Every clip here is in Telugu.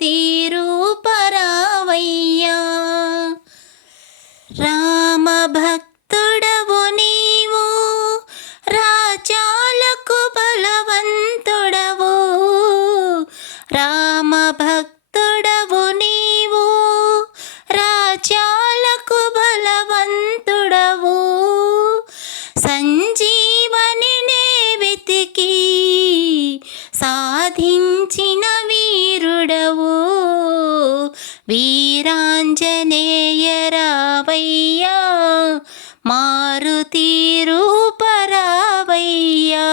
మారుతి రూపరావయ్యా. రామ భక్తుడవు నీవు, రాజ్యాలకు బలవంతుడవు. రామ భక్తుడవు నీవు, రాజ్యాలకు బలవంతుడవు. సంజీవనినే వెతికి సాధించిన వీరుడవు. వీరాంజనేయ రావయ్యా, మారుతి రూపరావయ్యా.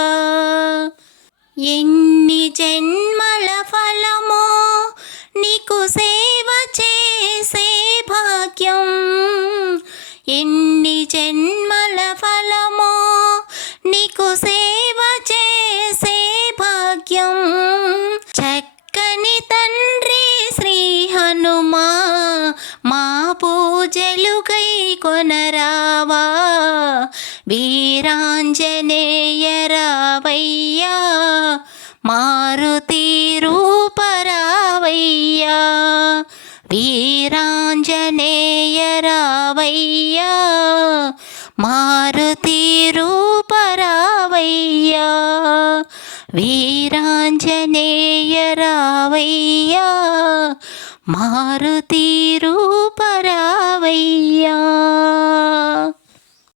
ఎన్ని జన్మల ఫలమో నీకు సేవ చేసే భాగ్యం. ఎన్ని జన్మల ఫలమో నీకు సేవ చేసే భాగ్యం. చక్కని తండ్రి శ్రీ హనుమా, మా పూజలు గైకొనరావా. వీరాంజనేయ రావయ్యా, మారుతి రూపరావయ్యా. వీరాంజనేయ రావయ్యా, మారుతి రూపరావయ్యా. వీరాంజనేయ రావయ్యా, మారుతి రూపరావయ్యా.